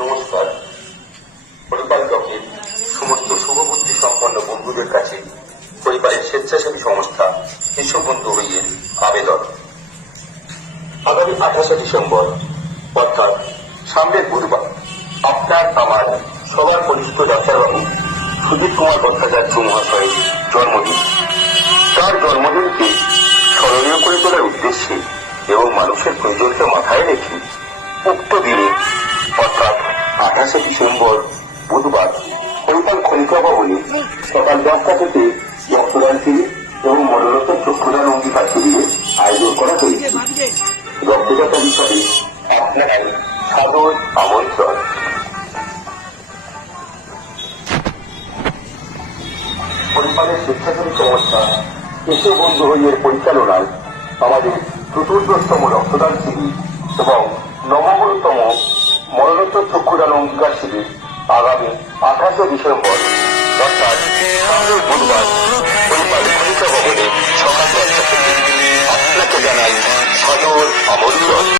নমস্কার। পরিবার ব্লকের সমস্ত শুভবুদ্ধি সম্পন্ন বন্ধুদের কাছে পরিবারের স্বেচ্ছাসেবী সংস্থা শিশু বন্ধু হইয়ের আবেদন, আগামী 28 ডিসেম্বর অর্থাৎ সামনের বুধবার আপনার আমার সবার পরিচিত ডাক্তারবাবু সুজিত কুমার ভট্টাচার্য মহাশয়ের জন্মদিন। তার জন্মদিনকে স্মরণীয় করে তোলার উদ্দেশ্যে এবং মানুষের প্রয়োজনকে মাথায় রেখে উক্ত দিনে অর্থাৎ 28 ডিসেম্বর বুধবার হরিপাল খনিকা ভবনে সকাল 10টা থেকে রক্তদান শিবির এবং মনোরঞ্জন চক্ষুদান অঙ্গীকার শিবিরের আয়োজন করা হয়েছে। রক্তদাতা হিসাবে আপনার সাদর আমন্ত্রণ। পরিবারের স্বেচ্ছাসেবী সংস্থা শিশু বন্ধু হইয়ের পরিচালনায় আমাদের চতুর্দশতম রক্তদান শিবির এবং নবমতম মনোরঞ্জন চক্ষুদান অঙ্গীকার শিবির আগামী 28 ডিসেম্বর অর্থাৎ বুধবার পরিবার খনিকা ভবনে